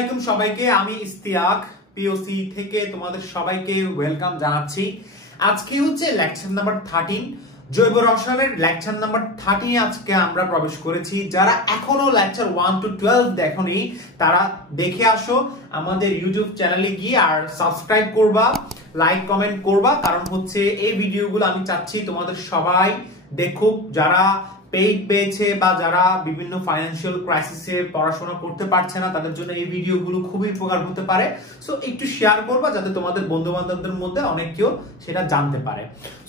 আলাইকুম সবাইকে, আমি ইস্তিয়াক পিওসি থেকে তোমাদের সবাইকে ওয়েলকাম জানাচ্ছি। আজকে হচ্ছে লেকচার নাম্বার 13 জৈব রসায়নের লেকচার নাম্বার 13 আজকে আমরা প্রবেশ করেছি। যারা এখনো লেকচার 1 to 12 দেখোনি তারা দেখে আসো আমাদের ইউটিউব চ্যানেলে গিয়ে, আর সাবস্ক্রাইব করবা, লাইক কমেন্ট করবা, কারণ হচ্ছে এই ভিডিওগুলো আমি চাচ্ছি তোমাদের সবাই দেখুক, যারা পেইড পেয়েছে বা যারা বিভিন্ন ফাইন্যান্সিয়াল ক্রাইসিসে পড়াশোনা করতে পারছে না তাদের জন্য এই ভিডিওগুলো খুবই উপকার হতে পারে। সো একটু শেয়ার করবা যাতে তোমাদের বন্ধু বান্ধবদের মধ্যে অনেক কেউ সেটা জানতে পারে।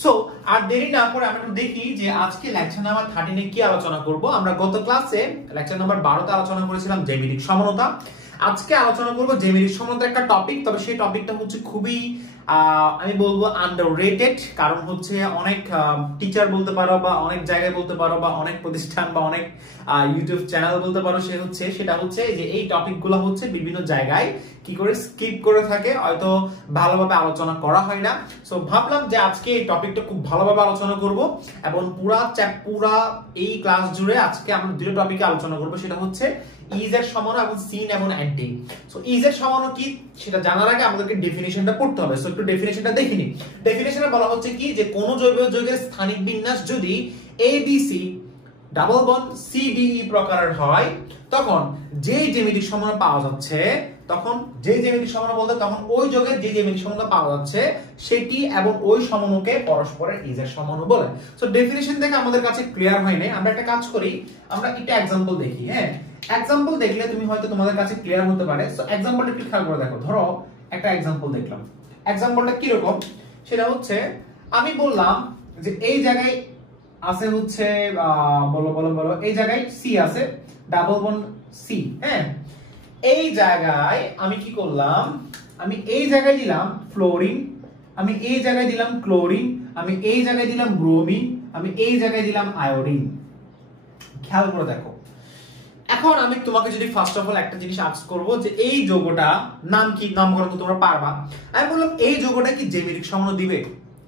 সো আর দেরি না করে আমরা একটু দেখি যে আজকে লেকচার নাম্বার 13 এ কি আলোচনা করব। আমরা গত ক্লাসে লেকচার নাম্বার 12 তে আলোচনা করেছিলাম জ্যামিতিক সমানতা। আজকে আলোচনা করব জ্যামিতিক সমানতার একটা টপিক, তবে সেই টপিকটা হচ্ছে খুবই আমি বলবো আন্ডাররেটেড। কারণ হচ্ছে অনেক টিচার বলতে পারো বা অনেক জায়গায় বলতে পারো বা অনেক প্রতিষ্ঠান বা অনেক ইউটিউব চ্যানেল বলতে পারো, সেটা হচ্ছে যে এই টপিকগুলো হচ্ছে বিভিন্ন জায়গায় কি করে স্কিপ করে থাকে, হয়তো ভালোভাবে আলোচনা করা হয় না। সো ভাবলাম যে আজকে এই টপিকটা খুব ভালোভাবে আলোচনা করব এবং পুরা এই ক্লাস জুড়ে আজকে আমরা দুটো টপিকে আলোচনা করব। সেটা হচ্ছে ইজেড সমান এবং সিন এবং অ্যান্টি। সো ইজেড সমান কি সেটা জানার আগে আমাদেরকে ডেফিনিশনটা পড়তে হবে। সো একটু ডেফিনিশনটা দেখে নিই। ডেফিনিশনে বলা হচ্ছে কি যে কোন জৈব যৌগের স্থানিক বিন্যাস যদি ABC ডাবল বন্ড CDE প্রকারের হয়, তখন যে জ্যামিতিক সমানতা পাওয়া যাচ্ছে, তখন যে জ্যামিতিক সমানতা বলতে তখন ওই যৌগের যে জ্যামিতিক সমানতা পাওয়া যাচ্ছে সেটি এবং ওই সমানুকে পরস্পরের ইজেড সমানু বলে। সো ডেফিনিশন থেকে আমাদের কাছে ক্লিয়ার হয়নি। আমরা একটা কাজ করি, আমরা একটা एग्जांपल দেখি। হ্যাঁ, एग्जांपल দেখলে তুমি হয়তো তোমাদের কাছে ক্লিয়ার হতে পারে। সো एग्जांपलটা একটু খেয়াল করে দেখো। ধরো একটা एग्जांपल দেখলাম। एग्जांपलটা কি রকম সেটা হচ্ছে, আমি বললাম যে এই জায়গায় আছে হচ্ছে বলো এই জায়গায় C আছে, ডাবল বন্ড C। হ্যাঁ, এই জায়গায় আমি কি করলাম, আমি এই জায়গায় দিলাম ফ্লোরিন, আমি এই জায়গায় দিলাম ক্লোরিন, আমি এই জায়গায় দিলাম ব্রোমিন, আমি এই জায়গায় দিলাম আয়োডিন। খেয়াল করে দেখো। এখন আমি তোমাকে যদি ফার্স্ট অফ অল একটা জিনিস আস্ক করব যে এই যৌগটা নাম কি, নামকরণ তো তোমরা পারবা। আমি বললাম এই যৌগটা কি জ্যামিতিক সমানু দিবে?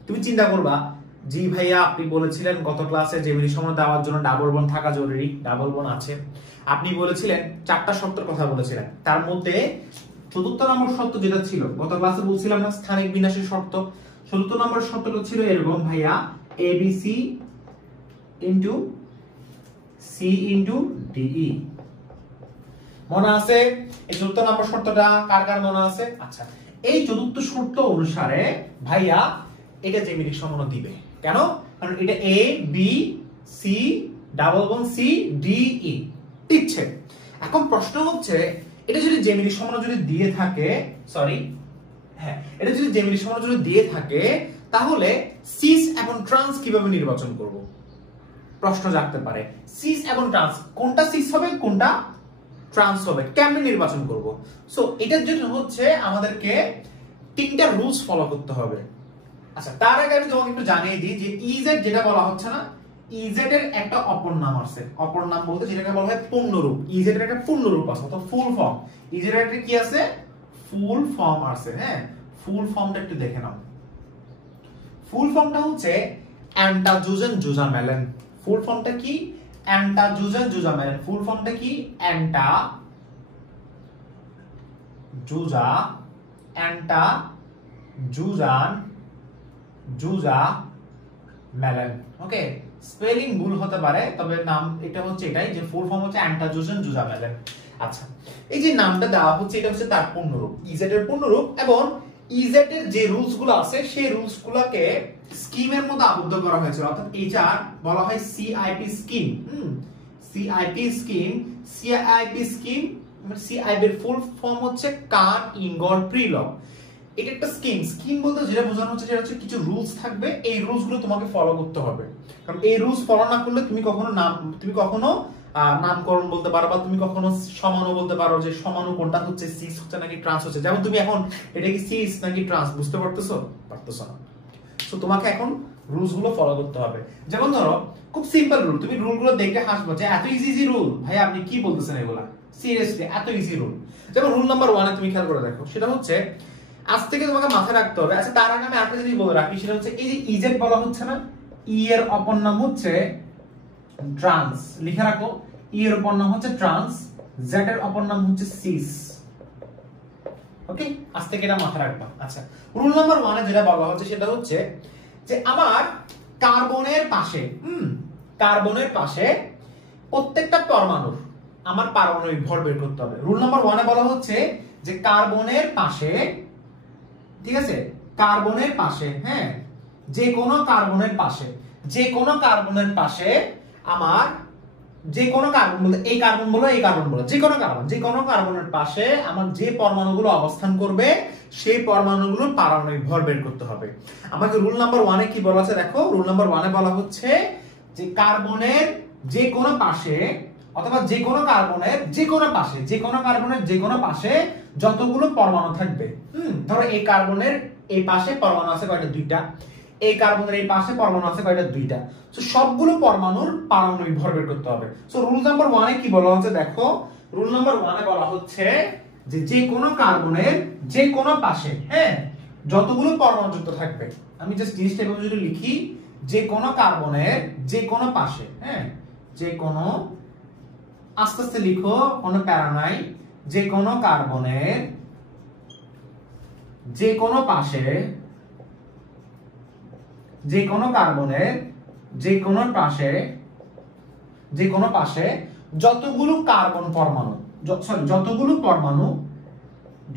তুমি চিন্তা করবা, জি ভাইয়া আপনি বলেছিলেন গত ক্লাসে জ্যামিতিক সমানু দেওয়ার জন্য ডাবল বন্ড থাকা জরুরি। ডাবল বন্ড আছে। আপনি বলেছিলেন 4টা শর্তের কথা বলেছিলেন, তার মধ্যে চতুর্থ নম্বর শর্ত যেটা ছিল গত ক্লাসে বলছিলাম না, স্থানিক বিন্যাসের শর্ত। চতুর্থ নম্বর শর্তটা ছিল এরকম ভাইয়া, ABC into C into DE। মনে আছে এই চতুর্থ নম্বর শর্তটা? কার কার মনে আছে? আচ্ছা, এই চতুর্থ শর্ত অনুসারে ভাইয়া এটা জ্যামিতিক সমানু দিবে। কেন? কারণ এটা A B C double bond C D E দিচ্ছে। এখন প্রশ্ন হচ্ছে, এটা যদি জ্যামিতিক সমানু যদি দিয়ে থাকে, এটা যদি জ্যামিতিক সমানু যদি দিয়ে থাকে, তাহলে সিস এবং ট্রান্স কিভাবে নির্বাচন করব? প্রশ্ন জাগতে পারে। সিস এবং ট্রান্স, কোনটা সিস হবে কোনটা ট্রান্স হবে, কেমনে নির্বাচন করব? সো এটার জন্য হচ্ছে আমাদেরকে 3টা রুলস ফলো করতে হবে। আচ্ছা, তার আগে আমি তোমাকে একটু জানিয়ে দিই যে ইজেড যেটা বলা হচ্ছে না, ইজেড এর একটা অপর নাম আছে। অপর নাম বলতে যেটাকে বলা হয় পূর্ণরূপ। ইজেড এর একটা পূর্ণরূপ আছে, অর্থাৎ ফুল ফর্ম। ইজেড এর কি আছে? ফুল ফর্ম আছে। হ্যাঁ, ফুল ফর্মটা একটু দেখে নাও। ফুল ফর্মটা হচ্ছে অ্যান্টাজুজেন জুজামেলেন। ফুল ফর্মটা কি? অ্যান্টাজুজেন জুজামেলেন। ফুল ফর্মটা কি? জুজামেলেন। ওকে, স্পেলিং ভুল হতে পারে, তবে নাম এটা হচ্ছে এটাই, যে ফুল ফর্ম হচ্ছে অ্যান্টাজুজেন জুজামেলেন। আচ্ছা, এই যে নামটা দেওয়া হচ্ছে এটা হচ্ছে তার পূর্ণরূপ, ইজেড এর পূর্ণরূপ। এবং ইজেড এর যে রুলস গুলো আছে সেই রুলস গুলোকে স্কিমের মধ্যে আবদ্ধ করা হয়েছে, অর্থাৎ এইটার বলা হয় CIP scheme. CIP scheme. CIP এর ফুল ফর্ম হচ্ছে কান ইনগল প্রিলগ। এটা একটা স্কিম বলতে যেটা বোঝানো হচ্ছে যেটা হচ্ছে কিছু রুলস থাকবে, এই রুলস গুলো তোমাকে ফলো করতে হবে। কারণ এই রুলস ফলো না করলে তুমি কখনো নামকরণ বলতে পারো, বা তুমি কখনো সমানু বলতে পারো যে সমানু কোনটা হচ্ছে, সিস হচ্ছে নাকি ট্রান্স হচ্ছে। যেমন তুমি এখন এটা কি সিস নাকি ট্রান্স বুঝতে পারতেছো না। সো তোমাকে এখন রুলস গুলো ফলো করতে হবে। যেমন ধরো খুব সিম্পল রুল, তুমি রুল গুলো দেখে হাসবো যে এত ইজি রুল, ভাই আপনি কি বলতেছেন এগুলা, সিরিয়াসলি এত ইজি রুল। যেমন রুল নাম্বার 1 এ তুমি খেয়াল করে দেখো, সেটা হচ্ছে আজ থেকে তোমাকে মাথায় রাখতে হবে। আচ্ছা, তার আগে আমি একটা জিনিস বলে রাখি, সেটা হচ্ছে এই যে ইজেড বলা হচ্ছে না, ই এর অপর নাম হচ্ছে ট্রান্স। লিখে রাখো, ই এর অপর নাম হচ্ছে ট্রান্স, জেড এর অপর নাম হচ্ছে সিস। ওকে, আজ থেকে এটা মাথায় রাখবা। আচ্ছা, রুল নাম্বার 1 এ যেটা বলা হচ্ছে সেটা হচ্ছে যে আমার কার্বনের পাশে কার্বনের পাশে প্রত্যেকটা পরমাণুর আমার পারমাণবিক ভর বের করতে হবে। রুল নাম্বার 1 এ বলা হচ্ছে যে কার্বনের পাশে, ঠিক আছে, কার্বনের পাশে, হ্যাঁ, যে কোনো কার্বনের পাশে, যে কোনো কার্বনের পাশে আমার, যে কোনো কার্বন বলতে এই কার্বন বলো এই কার্বন বলো, যে কোনো কার্বন, যে কোনো কার্বনের পাশে আমার যে পরমাণুগুলো অবস্থান করবে সেই পরমাণুগুলোর পারমাণবিক ভর বের করতে হবে। আমাকে রুল নাম্বার 1 এ কি বলা আছে দেখো, রুল নাম্বার 1 এ বলা হচ্ছে যে কার্বনের যে কোনো পাশে অথবা যে কোনো কার্বনের যে কোনো পাশে, যে কোনো কার্বনের যে কোনো পাশে যতগুলো পরমাণু থাকবে, ধরো এই কার্বনের এই পাশে পরমাণু আছে কয়টা, দুইটা, এই কার্বনের এই পাশে পরমাণু আছে কয়টা, দুইটা, সো সবগুলো পরমাণুর পারমাণবিক ভর বের করতে হবে। সো রুল নাম্বার 1 এ কি বলা হচ্ছে দেখো, রুল নাম্বার 1 এ বলা হচ্ছে যে যে কোনো কার্বনের যে কোনো পাশে, হ্যাঁ, যতগুলো পরমাণু যুক্ত থাকবে, আমি জাস্ট জিনিসটা এভাবে যদি লিখি, যে কোনো কার্বনের যে কোনো পাশে, হ্যাঁ, যে কোনো, আস্তে আস্তে লিখো, কোনো প্যারা নাই, যে কোনো কার্বনের যে কোনো পাশে, যে কোনো কার্বনের যে কোনো পাশে, যে কোনো পাশে যতগুলো কার্বন পরমাণু, সরি যতগুলো পরমাণু,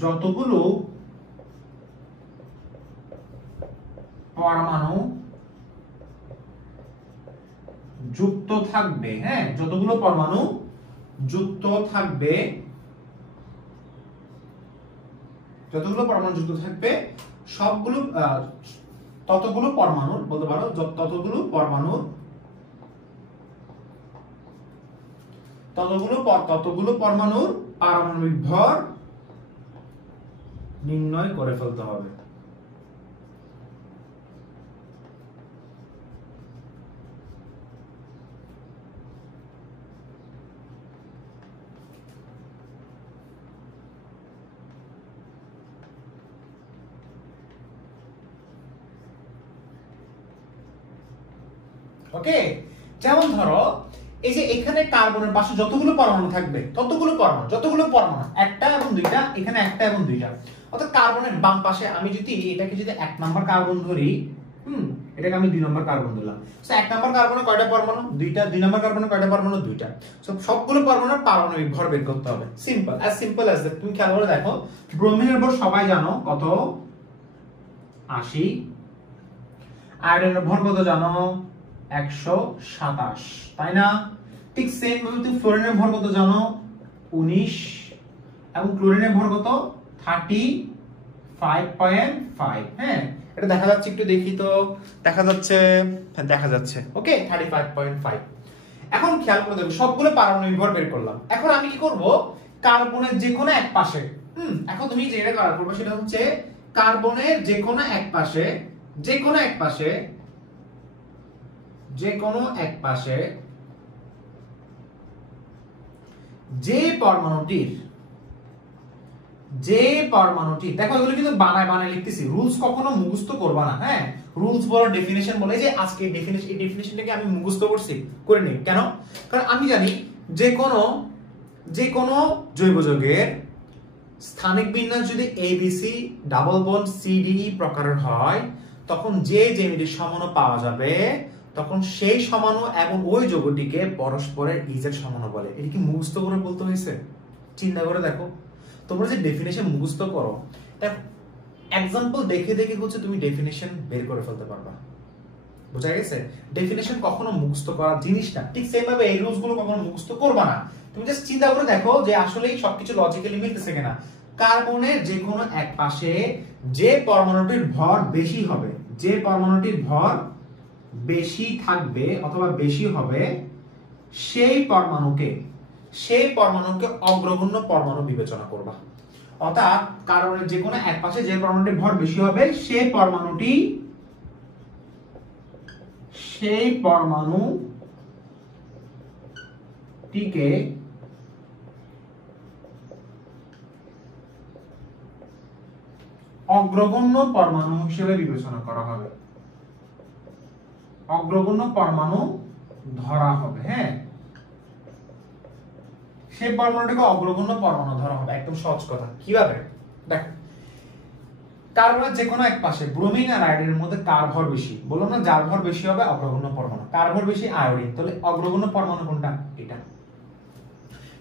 যতগুলো পরমাণু যুক্ত থাকবে, হ্যাঁ, যতগুলো পরমাণু যুক্ত থাকবে, যতগুলো পরমাণু যুক্ত থাকবে সবগুলো ততগুলো পরমাণুর, বলতে পারো ততগুলো পরমাণুর, ততগুলো পরমাণুর পারমাণবিক ভর নির্ণয় করে ফেলতে হবে। ওকে, যেমন ধরো এই যে এখানে কার্বনের পাশে যতগুলো পরমাণু থাকবে ততগুলো পরমাণু একটা এবং দুইটা, এখানে একটা এবং দুইটা, অর্থাৎ কার্বনের বাম পাশে আমি যদি এটাকে যদি 1 নাম্বার কার্বন ধরি, এটাকে আমি 2 নাম্বার কার্বন দিলাম, সো 1 নাম্বার কার্বনে কয়টা পরমাণু, দুইটা, 2 নাম্বার কার্বনে কয়টা পরমাণু, দুইটা, সো সবগুলো পরমাণুর পারমাণবিক ভর বের করতে হবে। Simple as that. তুমি খেয়াল করে দেখো, ব্রোমিনের ভর সবাই জানো কত, 80, আয়োডিনের ভর কত জানো, 127, তাই না? ঠিক সেম ভাবে তুমি ফ্লোরিনের ভর কত জানো, 19, এবং ক্লোরিনের ভর কত, 35.5, হ্যাঁ, এটা দেখা যাচ্ছে, একটু দেখি তো, দেখা যাচ্ছে, হ্যাঁ দেখা যাচ্ছে, ওকে, 35.5। এখন খেয়াল করে দেখো সবগুলো পারমাণবিক ভর বের করলাম। এখন আমি কি করব, কার্বনের যে কোনো এক পাশে, এখন তুমি যেটা করবে সেটা হচ্ছে কার্বনের যে কোনো এক পাশে, যে কোনো এক পাশে, যে কোনো এক পাশে যে পরমাণুটির, দেখো এগুলো কিন্তু বানায় লিখতেছি, রুলস কখনো মুখস্থ করবা না, হ্যাঁ, রুলস বলো ডেফিনেশন বলে, যে আজকে এই ডেফিনেশনটাকে আমি মুখস্থ করছি, করে নিই কেন, কারণ আমি জানি যে কোনো জৈব যৌগের স্থানিক বিন্যাস যদি ABC ডাবল বন্ড CDE প্রকারের হয়, তখন যে জেমিটির সমাণু পাওয়া যাবে তখন সেই সমাণু এবং ওই যৌগটিকে পরস্পরের ইজের সমাণু বলে। এটা কি মুখস্থ করে বলতে হয়েছে? চিন্তা করে দেখো, তোমরা যে ডেফিনেশন মুখস্থ করো, দেখো এক্সাম্পল দেখে দেখে হচ্ছে তুমি ডেফিনেশন বের করে ফেলতে পারবা। বুঝা গেছে? ডেফিনেশন কখনো মুখস্থ করা জিনিস না। ঠিক সেম ভাবে এই রুলস গুলো কখনো মুখস্থ করবা না। তুমি জাস্ট চিন্তা করে দেখো যে আসলেই সবকিছু লজিক্যালি মিলতেছে কিনা। কার্বনের যে কোনো এক পাশে যে পরমাণুটির ভর বেশি হবে, যে পরমাণুটির ভর বেশি থাকবে অথবা বেশি হবে, সেই পরমাণুকে অগ্রগণ্য পরমাণু বিবেচনা করবা। অর্থাৎ কার্বনের যে কোনো এক পাশে যে পরমাণুটির ভর বেশি হবে সেই পরমাণুটিকে অগ্রগণ্য পরমাণু হিসেবে বিবেচনা করা হবে, অগ্রগণ্য পরমাণু ধরা হবে। হ্যাঁ, সেই পরমাণুটাকে অগ্রগণ্য পরমাণু ধরা হবে। একদম সহজ কথা। কিভাবে? দেখো কার্বনের যে কোনো এক পাশে ব্রোমিন আর আয়োডিনের মধ্যে কার ভর বেশি? বললাম না যার ভর বেশি হবে অগ্রগণ্য পরমাণু। কার ভর বেশি? আয়োডিন। তাহলে অগ্রগণ্য পরমাণু কোনটা? এটা।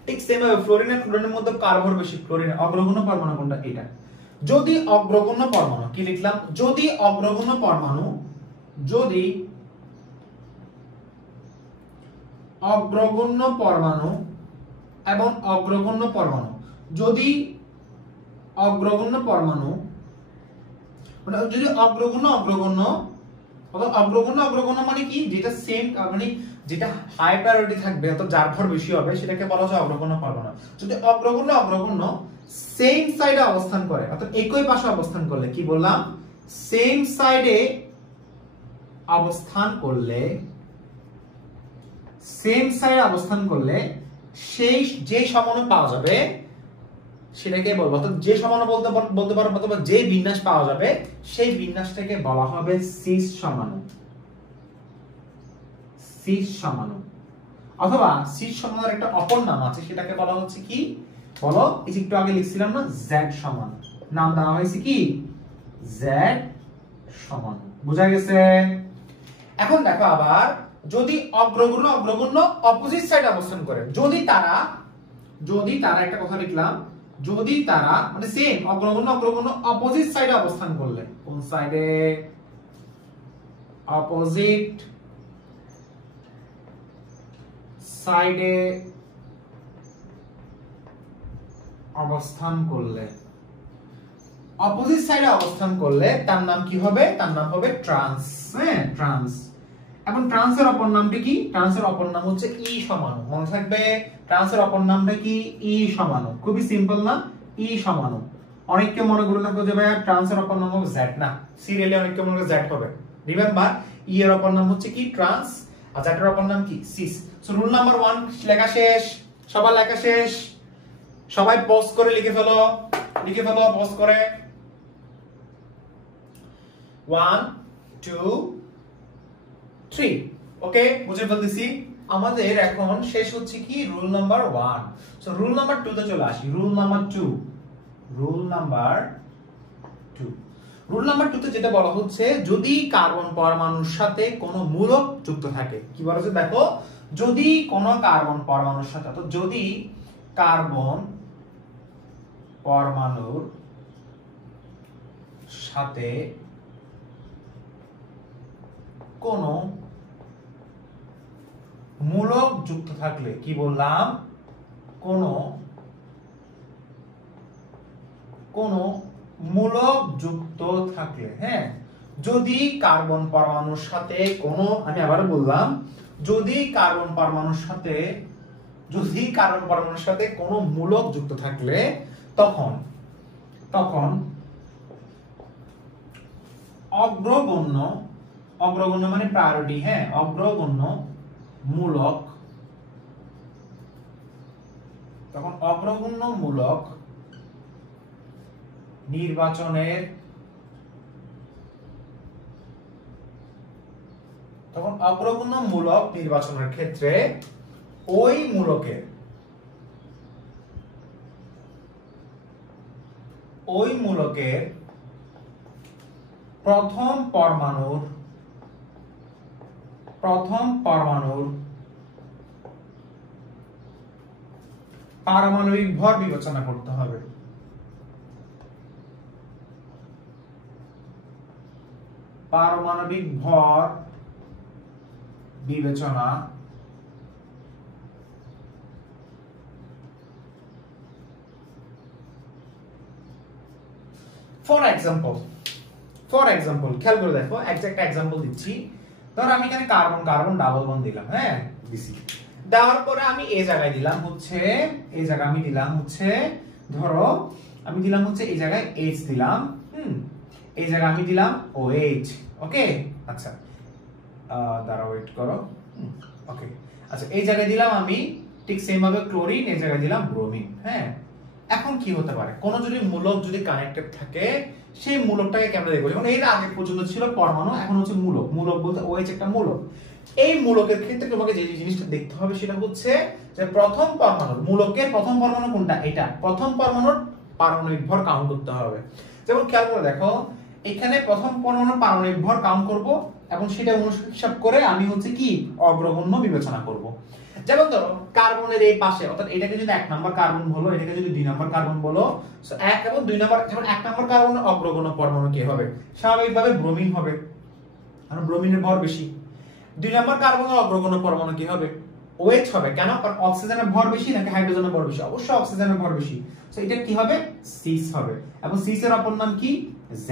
ঠিক সেম ভাবে ফ্লোরিন আর ক্লোরিনের মধ্যে কার ভর বেশি? ক্লোরিন। অগ্রগণ্য পরমাণু কোনটা? এটা। যদি অগ্রগণ্য পরমাণু, কি লিখলাম? যদি অগ্রগণ্য পরমাণু, যদি অগ্রগণ্য পরমাণু এবং অগ্রগণ্য পরমাণু, যদি অগ্রগণ্য পরমাণু মানে যদি অগ্রগণ্য অগ্রগণ্য অগ্রগণ্য অগ্রগণ্য মানে কি? যেটা সেম মানে যেটা হাই প্রায়োরিটি থাকবে অর্থাৎ যার ভর বেশি হবে সেটাকে বলা হয় অগ্রগণ্য পরমাণু। যদি অগ্রগণ্য অগ্রগণ্য সেম সাইডে অবস্থান করে অর্থাৎ একই পাশে অবস্থান করলে, কি বললাম? সেম সাইডে অবস্থান করলে, সেম সাইডে অবস্থান করলে সেই যে সমাণু পাওয়া যাবে সেটাকে বলবো, অর্থাৎ যে সমাণু বলতে পারো অথবা যে বিন্যাস পাওয়া যাবে সেই বিন্যাসটাকে বলা হবে সিস সমাণু। সিস সমাণু অথবা সিস সমাণুর একটা অপর নাম আছে, সেটাকে বলা হচ্ছে কি? বলো, এই যে একটু আগে লিখছিলাম না জেড সমাণু, নাম দেওয়া হয়েছে কি? জেড সমাণু। বুঝা গেছে? এখন দেখো আবার যদি অগ্রগণ্য অগ্রগণ্য অপোজিট সাইডে অবস্থান করে, যদি তারা একটা কথা লিখলাম, যদি তারা মানে সেম অগ্রগণ্য অগ্রগণ্য অপোজিট সাইডে অবস্থান করলে, কোন সাইডে? অপোজিট সাইডে অবস্থান করলে, অপোজিট সাইডে অবস্থান করলে তার নাম কি হবে? তার নাম হবে ট্রান্স। হ্যাঁ, ট্রান্স। এখন ট্রান্সের অপর নামটি কি? ট্রান্সের অপর নাম হচ্ছে ই সমাণু। মনে থাকবে ট্রান্সের অপর নামটা কি? ই সমাণু। খুবই সিম্পল না? ই সমাণু। অনেককে মনে করে থাকো যে ভাই ট্রান্সের অপর নাম হবে জেড, না, সিরিয়ালি অনেককে মনে করে জেড হবে। রিমেম্বার ই এর অপর নাম হচ্ছে কি? ট্রান্স, আর জেড এর অপর নাম কি? সিস। সো রুল নাম্বার 1 লেখা শেষ। সবার লেখা শেষ? সবাই পজ করে লিখে ফেলো, পজ করে। 1 2 3। ওকে, বুঝে ফেলতেছি। আমাদের এখন শেষ হচ্ছে কি? Rule number 1। So rule number 2 তে চলে আসি। রুল নাম্বার 2 রুল নাম্বার 2 তে যেটা বলা হচ্ছে, যদি কার্বন পরমাণুর সাথে কোনো মূলক যুক্ত থাকে, কি বলা হচ্ছে দেখো, যদি কোনো কার্বন পরমাণুর সাথে, তো যদি কার্বন পরমাণুর সাথে কোনো মূলক যুক্ত থাকলে, কি বললাম? কোনো মূলক যুক্ত থাকলে, হ্যাঁ, যদি কার্বন পরমাণুর সাথে কোনো, আমি আবার বললাম, যদি কার্বন পরমাণুর সাথে কোনো মূলক যুক্ত থাকলে তখন অগ্রগণ্য মানে প্রায়োরিটি, হ্যাঁ, অগ্রগণ্য মূলক, তখন অগ্রগণ্য মূলক নির্বাচনের ক্ষেত্রে ওই মূলকের প্রথম পরমাণুর পারমাণবিক ভর বিবেচনা করতে হবে। পারমাণবিক ভর বিবেচনা ফর এক্সাম্পল খেয়াল করে দেখো, একটা এক্সাম্পল দিচ্ছি। ধর আমি এখানে কার্বন কার্বন ডাবল বন্ড দিলাম, হ্যাঁ, দিছি। দেওয়ার পরে আমি এই জায়গায় দিলাম হচ্ছে, ধরো আমি দিলাম হচ্ছে এই জায়গায় H দিলাম, এই জায়গায় আমি দিলাম OH। ওকে, আচ্ছা দাঁড়াও, ওয়েট করো। ওকে, আচ্ছা এই জায়গায় দিলাম আমি ঠিক সেম ভাবে ক্লোরিন, এই জায়গায় দিলাম ব্রোমিন। হ্যাঁ, এখন কি হতে পারে? কোন যদি মূলক যদি কানেক্টেড থাকে, সেই মূলকটাকে কেমনে দেখবো? যেমন এর আগে পর্যন্ত ছিল পরমাণু, এখন হচ্ছে মূলক। মূলক বলতে OH একটা মূলক। এই মূলকের ক্ষেত্রে তোমাকে যে জিনিসটা দেখতে হবে সেটা হচ্ছে যে প্রথম পরমাণু, মূলকের প্রথম পরমাণু কোনটা? এটা। প্রথম পরমাণুর পারমাণবিক ভর কাউন্ট করতে হবে। যেমন খেয়াল করে দেখো, এখানে প্রথম পরমাণুর পারমাণবিক ভর কাউন্ট করব এবং সেটা অনুসারে হিসাব করে আমি হচ্ছে কি অগ্রগণ্য বিবেচনা করব। যেমন ধরো কার্বনের এই পাশে, অর্থাৎ এটাকে যদি 1 নাম্বার কার্বন বলো, এটাকে যদি 2 নাম্বার কার্বন বলো, সো 1 এবং 2 নাম্বার, যেমন 1 নাম্বার কার্বনের অগ্রগণ্য পরমাণু কি হবে? স্বাভাবিকভাবে ব্রোমিন হবে, কারণ ব্রোমিনের ভর বেশি। 2 নাম্বার কার্বনের অগ্রগণ্য পরমাণু কি হবে? OH হবে। কেন? কারণ অক্সিজেনের ভর বেশি নাকি হাইড্রোজেনের ভর বেশি? অবশ্যই অক্সিজেনের ভর বেশি। সো এটা কি হবে? সিস হবে। এবং সিস এর অপর নাম কি? Z।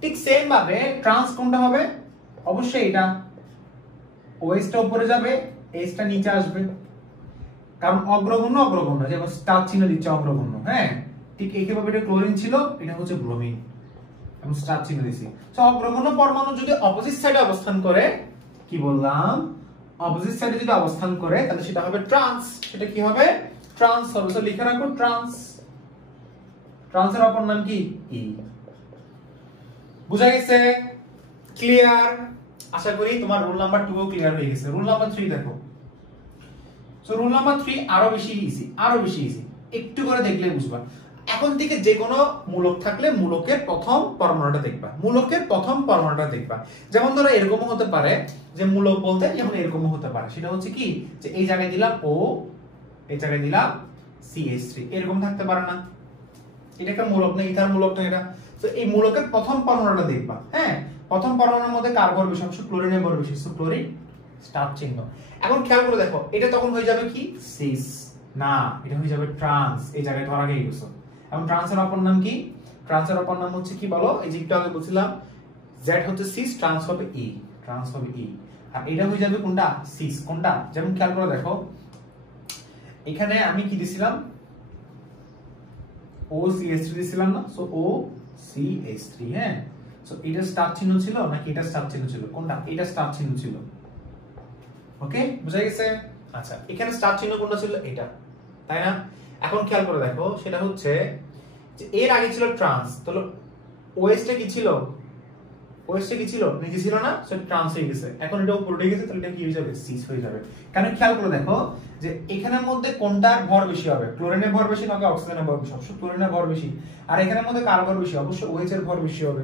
ঠিক সেম ভাবে ট্রান্স কোনটা হবে? অবশ্যই এটা। OH টা উপরে যাবে, H টা নিচে আসবে, কারণ অগ্রগণ্য অগ্রগণ্য, যেমন স্টার চিহ্ন দিচ্ছে অগ্রগণ্য। হ্যাঁ, ঠিক একইভাবে এটা ক্লোরিন ছিল, এটা হচ্ছে ব্রোমিন এবং স্টার চিহ্ন দিছি। সো অগ্রগণ্য পরমাণু যদি অপোজিট সাইডে অবস্থান করে, কি বললাম? অপোজিট সাইডে যদি অবস্থান করে তাহলে সেটা হবে ট্রান্স। সেটা কি হবে? ট্রান্স হবে। সো লিখে রাখো ট্রান্স। ট্রান্সের অপর নাম কি? ই। বুঝা গেছে? ক্লিয়ার? আশা করি তোমার রুল নাম্বার 2 ও ক্লিয়ার হয়ে গেছে। রুল নাম্বার 3 দেখো। সো রুল নাম্বার 3 আরো বেশি ইজি, আরো বেশি ইজি। একটু করে দেখলে বুঝবা। এখন থেকে যে কোনো মূলক থাকলে মূলকের প্রথম পরমাণুটা দেখবা, মূলকের প্রথম পরমাণুটা দেখবা। যেমন ধরো এরকমও হতে পারে যে মূলক বলতে যেমন এরকমও হতে পারে, সেটা হচ্ছে কি যে এই জায়গায় দিলাম O, এই জায়গায় দিলাম CH3, এরকম থাকতে পারে না? এটা একটা মূলক না, ইথার মূলক না এটা। তো এই মূলকের প্রথম পরমাণুটা দেখবা। হ্যাঁ, প্রথম পরমাণুর মধ্যে কার ভর বেশি? অবশ্য ক্লোরিনের ভর বেশি, সো ক্লোরিন স্টার চিহ্ন। এখন খেয়াল করে দেখো, এটা তখন হয়ে যাবে কি? সিস। না, এটা হয়ে যাবে ট্রান্স। এই জায়গায় ধরা গিয়ে গেছে। এবং ট্রান্সের অপর নাম কি? ট্রান্সের অপর নাম হচ্ছে কি বলো? এই যে একটু আগে বলছিলাম Z হচ্ছে সিস, ট্রান্স হবে E, ট্রান্স হবে E। আর এটা হয়ে যাবে কোনটা? সিস। কোনটা? যেমন খেয়াল করে দেখো, এখানে আমি কি দিছিলাম? OCH3 দিছিলাম না? So OCH3। হ্যাঁ, সো এটা স্টার চিহ্ন ছিল নাকি এটা স্টার চিহ্ন ছিল? কোনটা? এটা স্টার চিহ্ন ছিল। ওকে, বুঝা গেছে? আচ্ছা, এখানে স্টার চিহ্ন কোনটা ছিল? এটা, তাই না? এখন খেয়াল করে দেখো, সেটা হচ্ছে যে এর আগে ছিল ট্রান্স, তাহলে OH টা কি ছিল? OH টা কি ছিল? নিচে ছিল না? সো ট্রান্স হয়ে গেছে। এখন এটা উপরে উঠে গেছে, তাহলে এটা কি হয়ে যাবে? সিস হয়ে যাবে। কারণ খেয়াল করে দেখো যে এখানের মধ্যে কোনটার ভর বেশি হবে? ক্লোরিনের ভর বেশি নাকি অক্সিজেনের ভর বেশি? অবশ্যই ক্লোরিনের ভর বেশি। আর এখানের মধ্যে কার ভর বেশি? অবশ্যই OH এর ভর বেশি হবে।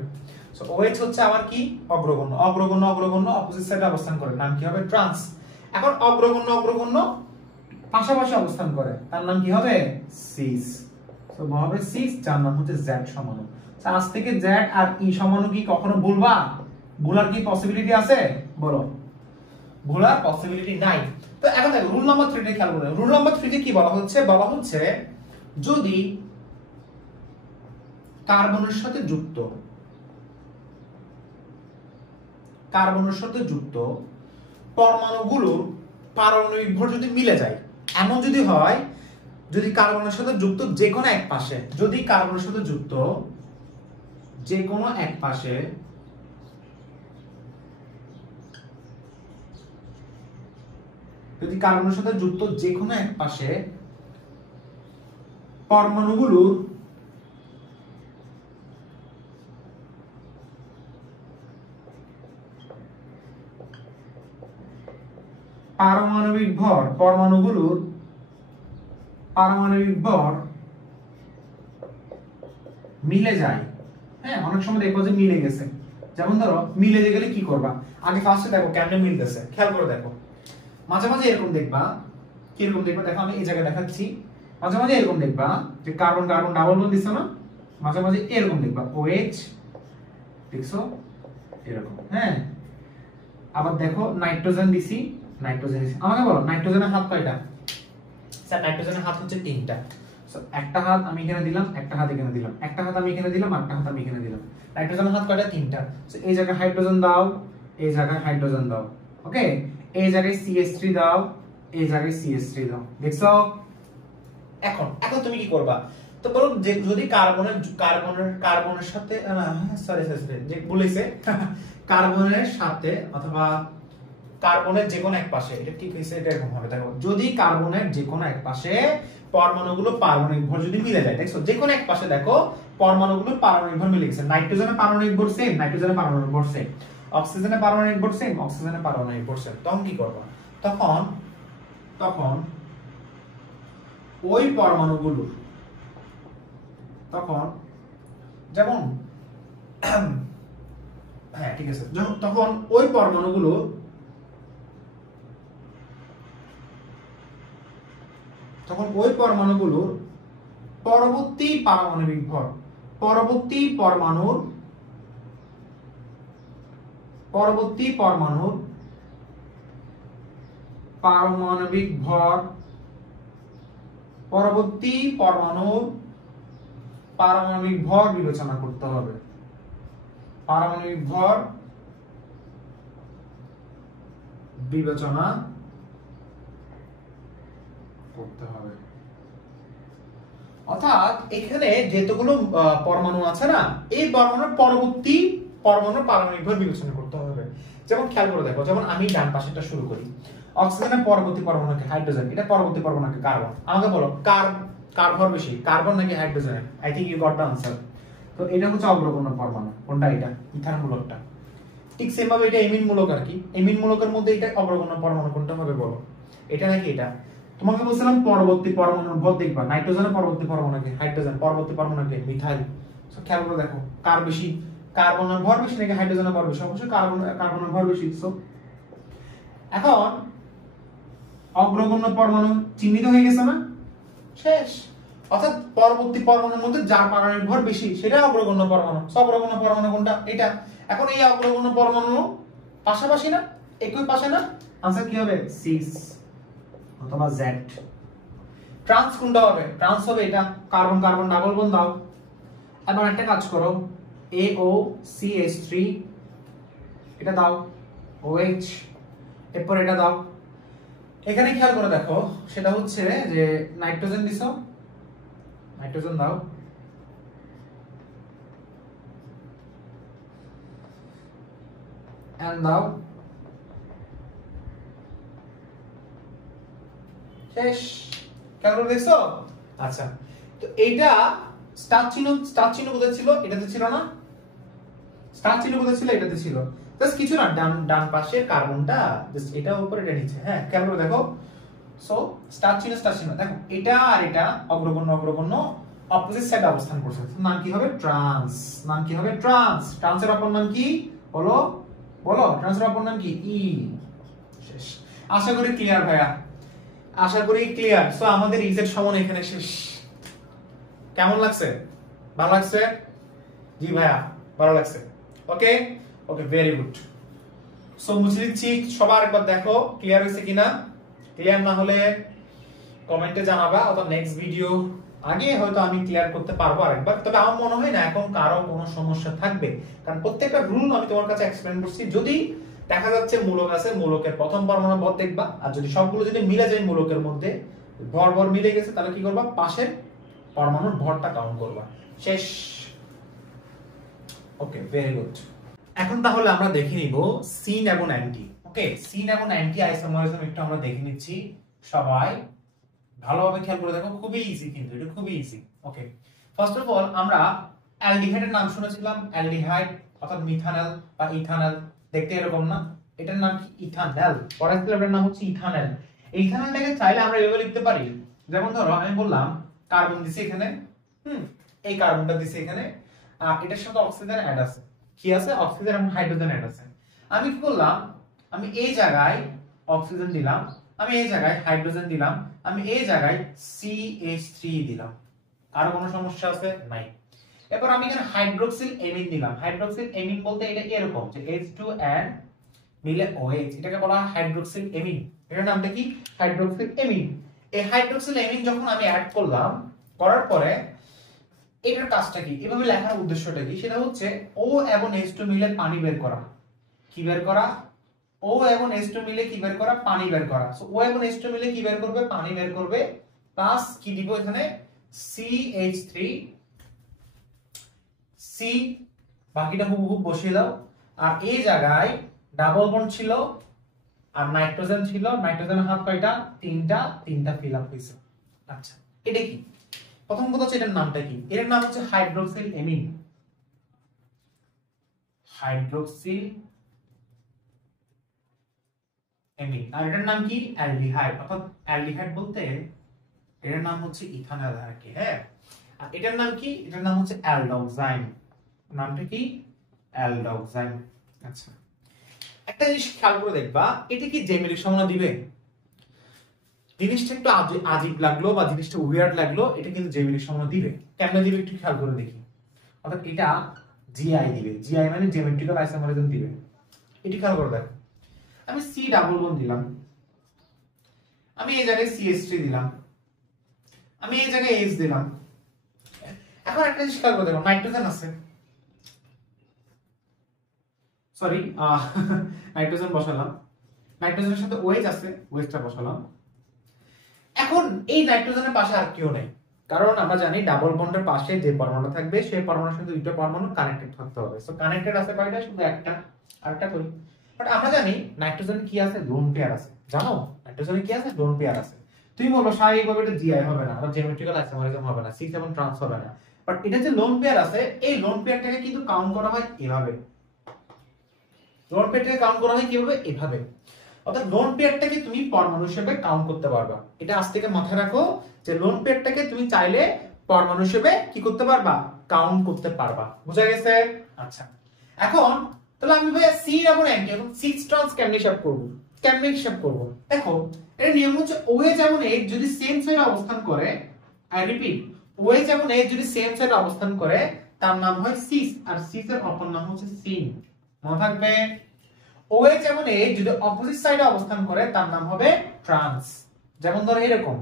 সো OH হচ্ছে আবার কি? অগ্রগণ্য। অগ্রগণ্য অগ্রগণ্য অপোজিট সাইডে অবস্থান করে, নাম কি হবে? ট্রান্স। এখন অগ্রগণ্য অগ্রগণ্য পাশাপাশি অবস্থান করে, তার নাম কি হবে? সিস। সো হবে সিস, যার নাম হচ্ছে Z সমাণু। আজ থেকে Z আর E সমাণু কি কখনো ভুলবা? ভুলার কি পসিবিলিটি আছে? বলো। ভুলার পসিবিলিটি নাই। তো এখন দেখো রুল নাম্বার 3 তে খেয়াল করো। রুল নাম্বার 3 তে কি বলা হচ্ছে? বলা হচ্ছে যদি কার্বনের সাথে যুক্ত পরমাণুগুলোর পারমাণবিক ভর যদি মিলে যায়, এমন যদি হয়, যদি কার্বনের সাথে যুক্ত যে কোনো এক পাশে, যদি কার্বনের সাথে যুক্ত যে কোনো এক পাশে যদি কার্বনের সাথে যুক্ত যে কোনো এক পাশে পরমাণুগুলোর পারমাণবিক ভর মিলে যায়। হ্যাঁ, অনেক সময় দেখবো যে মিলে গেছে। যেমন ধরো মিলে গেলে কি করবা? আগে ফার্স্টে দেখো কেমনে মিলতেছে, খেয়াল করে দেখো। মাঝে মাঝে এরকম দেখবা, কি এরকম দেখবা? দেখো আমি এই জায়গায় দেখাচ্ছি। মাঝে মাঝে এরকম দেখবা যে কার্বন কার্বন ডাবল বন্ড দিছে না? মাঝে মাঝে এরকম দেখবা OH, দেখছো এরকম। হ্যাঁ, আবার দেখো নাইট্রোজেন দিছি, আমাকে বলো নাইট্রোজেনের হাত কয়টা? স্যার নাইট্রোজেনের হাত হচ্ছে 3টা। সো একটা হাত আমি এখানে দিলাম, একটা হাত এখানে দিলাম, একটা হাত আমি এখানে দিলাম, একটা হাত আমি এখানে দিলাম। নাইট্রোজেনের হাত কয়টা? 3টা। সো এই জায়গায় হাইড্রোজেন দাও, এই জায়গায় হাইড্রোজেন দাও। ওকে, এই জায়গায় CH3 দাও, এই জায়গায় CH3 দাও। দেখছো? এখন তুমি কি করবা? তো বলো যে যদি কার্বনের সাথে সরি যে বলেছে কার্বনের সাথে অথবা কার্বনের যে কোনো এক পাশে, এটা ঠিক হইছে, এটা এরকম হবে। দেখো যদি কার্বনের যে কোনো এক পাশে পরমাণুগুলো পারমাণবিক ভর যদি মিলে যায়, দেখছো যে কোনো এক পাশে দেখো পরমাণুগুলো পারমাণবিক ভর মিলে গেছে। নাইট্রোজেনের পারমাণবিক ভর সেম, নাইট্রোজেনের পারমাণবিক ভর সেম। অক্সিজেনের পারমাণবিক ভর সেম, অক্সিজেনের পারমাণবিক ভর সেম। তখন কি করবা? তখন ওই পরমাণুগুলো, তখন যেমন হ্যাঁ ঠিক আছে, তখন ওই পরমাণুগুলোর পরবর্তী পারমাণবিক ভর, পরবর্তী পরমাণুর পারমাণবিক ভর, পরবর্তী পরমাণুর পারমাণবিক ভর বিবেচনা করতে হবে। পারমাণবিক ভর বিবেচনা করতে হবে। অর্থাৎ এখানে যেতগুলো পরমাণু আছে না, এই পরমাণুর পরবর্তী পরমাণুর পারমাণবিক ভর বিবেচনা করতে হবে। যেমন খেয়াল করে দেখো, যেমন আমি ডান পাশেরটা শুরু করি। অক্সিজেনের পরবর্তী পরমাণুকে হাইড্রোজেন, এটা পরবর্তী পরমাণুকে কার্বন। আমাকে বলো কার ভর বেশি, কার্বন নাকি hydrogen? I think you got the answer. তো এটা হচ্ছে অগ্রগণ্য পরমাণু। কোনটা? এটা ইথান মূলকটা। ঠিক সেম ভাবে এটা এমিন মূলক আর কি। এমিন মূলকের মধ্যে এটা অগ্রগণ্য পরমাণু কোনটা হবে বলো? এটা নাকি এটা? তোমাকে বলছিলাম পরবর্তী পরমাণুর ভর দেখবা। নাইট্রোজেনের পরবর্তী পরমাণুকে হাইড্রোজেন, পরবর্তী পরমাণুকে মিথাইল। সো খেয়াল করে দেখো কার বেশি, কার্বনের ভর বেশি নাকি হাইড্রোজেনের ভর বেশি? অবশ্যই কার্বনের ভর বেশি। সো এখন অগ্রগণ্য পরমাণু চিহ্নিত হয়ে গেছে না? শেষ। অর্থাৎ পরবর্তী পরমাণুর মধ্যে যার পারমাণবিক ভর বেশি সেটা অগ্রগণ্য পরমাণু। অগ্রগণ্য পরমাণু কোনটা? এটা। এখন এই অগ্রগণ্য পরমাণু পাশাপাশি না, একই পাশে না? आंसर কি হবে? 6 অথবা Z। ট্রান্স কোনটা হবে? ট্রান্স হবে এটা। কার্বন কার্বন ডাবল বন্ড দাও। এবার একটা কাজ করো, AOCH3 এটা দাও, OH, এরপর এটা দাও। এখানে খেয়াল করে দেখো, সেটা হচ্ছে যে নাইট্রোজেন দিছো, নাইট্রোজেন দাও, এন্ড দাও, শেষ। খেয়াল করে দেখছো? আচ্ছা, তো এইটা স্টার চিহ্ন কোথায় ছিল? এটাতে ছিল না? স্টার চিহ্ন কোথায় ছিল? এটাতে ছিল। জাস্ট কিছু না, ডান পাশের কার্বনটা জাস্ট এটা উপরে এটা নিচে। হ্যাঁ খেয়াল করে দেখো। সো স্টার চিহ্ন দেখো, এটা আর এটা অগ্রগণ্য অপোজিট সাইডে অবস্থান করছে। নাম কি হবে? ট্রান্স। নাম কি হবে? ট্রান্স। ট্রান্সের অপর নাম কি বলো? ট্রান্সের অপর নাম কি? ই। শেষ। আশা করি ক্লিয়ার ভাইয়া, আশা করি ক্লিয়ার। সো আমাদের ইজেড সমান এখানে শেষ। কেমন লাগছে? ভালো লাগছে? জি ভাইয়া ভালো লাগছে। Okay very good. সো মুছে দিচ্ছি, সবার একবার দেখো ক্লিয়ার হয়েছে কিনা। ক্লিয়ার না হলে কমেন্টে জানাবা, অথবা নেক্সট ভিডিও আগে হয়তো আমি ক্লিয়ার করতে পারবো আরেকবার। তবে আমার মনে হয় না এখন কারো কোনো সমস্যা থাকবে, কারণ প্রত্যেকটা রুল আমি তোমার কাছে এক্সপ্লেইন করছি। যদি দেখা যাচ্ছে মূলক আছে, মূলকের প্রথম পরমাণু ভর দেখবা, আর যদি সবগুলো যদি মিলে যায় মূলকের মধ্যে ভর মিলে গেছে, তাহলে কি করবা? পাশের পরমাণুর ভরটা কাউন্ট করবা। শেষ। Okay very good. এখন তাহলে আমরা দেখে নিব সিন এবং অ্যান্টি। ওকে, সিন এবং অ্যান্টি আইসোমারিজম একটু আমরা দেখে নিচ্ছি। সবাই ভালোভাবে খেয়াল করে দেখো, খুবই ইজি কিন্তু এটা খুবই easy. Okay, first of all আমরা অ্যালডিহাইডের নাম শুনেছিলাম, অ্যালডিহাইড অর্থাৎ মিথানল বা ইথানল, দেখতে এরকম না? এটার নাম কি? ইথানল। পরের স্টেপের নাম হচ্ছে ইথানল। ইথানলটাকে চাইলে আমরা এভাবে লিখতে পারি, যেমন ধরো আমি বললাম কার্বন দিছি এখানে, এই কার্বনটা দিছি এখানে, আর এটার সাথে অক্সিজেন অ্যাড আছে। কি আছে? অক্সিজেন এবং হাইড্রোজেন অ্যাড আছে। আমি কি করলাম? আমি এই জায়গায় অক্সিজেন দিলাম, আমি এই জায়গায় হাইড্রোজেন দিলাম, আমি এই জায়গায় CH3 দিলাম। আর কোনো সমস্যা আছে? নাই। এরপর আমি এখানে হাইড্রোক্সিল এমিন দিলাম। হাইড্রোক্সিল এমিন বলতে এটা এরকম যে H2N মিলে OH, এটাকে বলা হয় হাইড্রোক্সিল এমিন। এটার নামটা কি? হাইড্রোক্সিল এমিন। এই হাইড্রোক্সিল এমিন যখন আমি অ্যাড করলাম, করার পরে এটার কাজটা কি, এভাবে লেখার উদ্দেশ্যটা কি? সেটা হচ্ছে O এবং H2 মিলে পানি বের করা। কি বের করা? O এবং H2 মিলে কি বের করা? পানি বের করা। সো O এবং H2 মিলে কি বের করবে? পানি বের করবে। প্লাস কি দিব এখানে? CH3 C, বাকিটা হুবহু বসিয়ে দাও। আর এই জায়গায় ডাবল বন্ড ছিল আর নাইট্রোজেন ছিল। নাইট্রোজেনের হাত কয়টা? তিনটা ফিল আপ হয়েছে। আচ্ছা, এটা কি? প্রথম কথা হচ্ছে এটার নামটা কি? এর নাম হচ্ছে হাইড্রোক্সিল এমিন। হাইড্রোক্সিল এমিন। আর এটার নাম কি? অ্যালডিহাইড। অর্থাৎ অ্যালডিহাইড বলতে এটার নাম হচ্ছে ইথানল আর কি। হ্যাঁ, আর এটার নাম কি? এটার নাম হচ্ছে অ্যালডোক্সাইন। নামটা কি? অ্যালডোক্সাইন। আচ্ছা, একটা জিনিস খেয়াল করে দেখবা, এটা কি জেমিলিক সমন্বয় দিবে? জিনিসটা একটু আজীব লাগলো বা জিনিসটা উইয়ার্ড লাগলো, এটা কিন্তু জেমিলিক সমন্বয় দিবে। কেমনে দিবে একটু খেয়াল করে দেখি। অর্থাৎ এটা জিআই দিবে, জিআই মানে জিওমেট্রিক্যাল আইসোমারিজম দিবে। এটি খেয়াল করে দেখো, আমি সি ডাবল বন্ড দিলাম, আমি এই জায়গায় CH3 দিলাম, আমি এই জায়গায় H দিলাম। এখন একটা জিনিস খেয়াল করে দেখো, নাইট্রোজেন আছে, সরি নাইট্রোজেন বসালাম, নাইট্রোজেনের সাথে OH আছে, OH-টা বসালাম। এখন এই নাইট্রোজেনের পাশে আর কেউ নেই, কারণ আমরা জানি ডাবল বন্ডের পাশে যে পরমাণু থাকবে সেই পরমাণুর সাথে দুটো পরমাণু কানেক্টেড থাকতে হবে। সো কানেক্টেড আছে কয়টা? শুধু একটা। আরেকটা করি, বাট আমরা জানি নাইট্রোজেন কি আছে? লোন পেয়ার আছে। জানো নাইট্রোজেনে কি আছে? লোন পেয়ার আছে। তুমি বলবো স্বাভাবিকভাবে এটা জিআই হবে না, বা জিওমেট্রিক্যাল আইসোমারিজম হবে না, 6 ট্রান্স হবে না। বাট এটা যে লোন পেয়ার আছে, এই লোন পেয়ারটাকে কিন্তু কাউন্ট করা হয় এভাবে। লোন পেয়ারটাকে কাউন্ট করা হয় কিভাবে? এভাবে। অর্থাৎ লোন পেয়ারটাকে তুমি পরমাণু হিসেবে কাউন্ট করতে পারবা। এটা আজ থেকে মাথায় রাখো যে লোন পেয়ারটাকে তুমি চাইলে পরমাণু হিসেবে কি করতে পারবা? কাউন্ট করতে পারবা। বুঝা গেছে? আচ্ছা, এখন তাহলে আমি ভাই সি এবং এন এখন 6 ট্রান্স কেমনে হিসাব করব? কেমনে হিসাব করব? দেখো, এর নিয়ম হচ্ছে OH এবং H যদি সেম সাইডে অবস্থান করে, আই রিপিট, OH এবং H যদি সেম সাইডে অবস্থান করে তার নাম হয় সিস, আর সিস এর অপর নাম হচ্ছে সিন। মনে থাকবে? OH এবং H যদি অপোজিট সাইডে অবস্থান করে তার নাম হবে ট্রান্স। যেমন ধরো এরকম,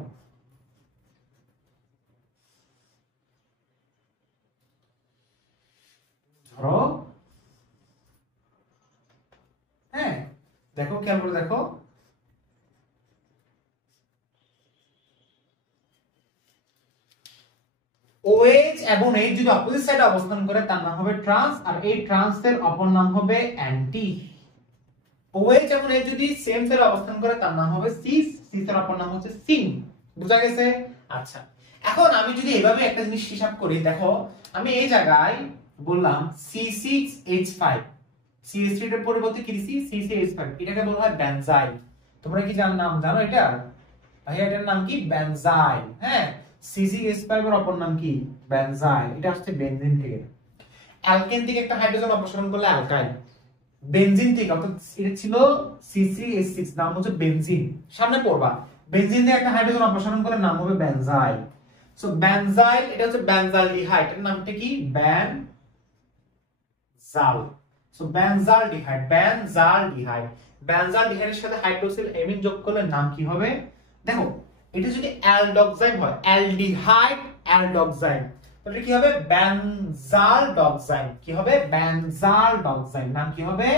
ধরো, হ্যাঁ দেখো, খেয়াল করে দেখো, OH এবং H যদি অপোজিট সাইডে অবস্থান করে তার নাম হবে ট্রান্স, আর এই ট্রান্সের অপর নাম হবে অ্যান্টি। OH এবং H যদি সেম সাইডে অবস্থান করে তার নাম হবে সিস, সিস এর অপর নাম হচ্ছে সিন। বুঝা গেছে? আচ্ছা, এখন আমি যদি এভাবে একটা জিনিস হিসাব করি, দেখো আমি এই জায়গায় বললাম C6H5, CH3 এর পরিবর্তে কি দিছি? C6H5, এটাকে বলা হয় বেনজাইল। তোমরা কি নাম জানো এটা? ভাইয়া এটার নাম কি? বেনজাইল। হ্যাঁ, C6H5 এর অপর নাম কি? বেনজাইল। এটা আসছে বেনজিন থেকে। অ্যালকেন থেকে একটা হাইড্রোজেন অপসারণ করলে অ্যালকাইল। বেনজিন থেকে, অর্থাৎ এটা ছিল C3H6, নাম হচ্ছে বেনজিন। সামনে পড়বা, বেনজিন থেকে একটা হাইড্রোজেন অপসারণ করে নাম হবে বেনজাইল। সো বেনজাইল, এটা হচ্ছে বেনজালডিহাইড, এর নামটা কি? বেনজাল। সো বেনজালডিহাইড, বেনজালডিহাইড, বেনজালডিহাইডের সাথে হাইড্রোক্সিল অ্যামিন যোগ করলে নাম কি হবে? দেখো, এটা যদি অ্যালডোক্সাইড হয়, অ্যালডিহাইড অ্যালডোক্সাইড, তাহলে কি হবে? বেনজালডোক্সাইড। কি হবে? বেনজালডোক্সাইড। নাম কি হবে?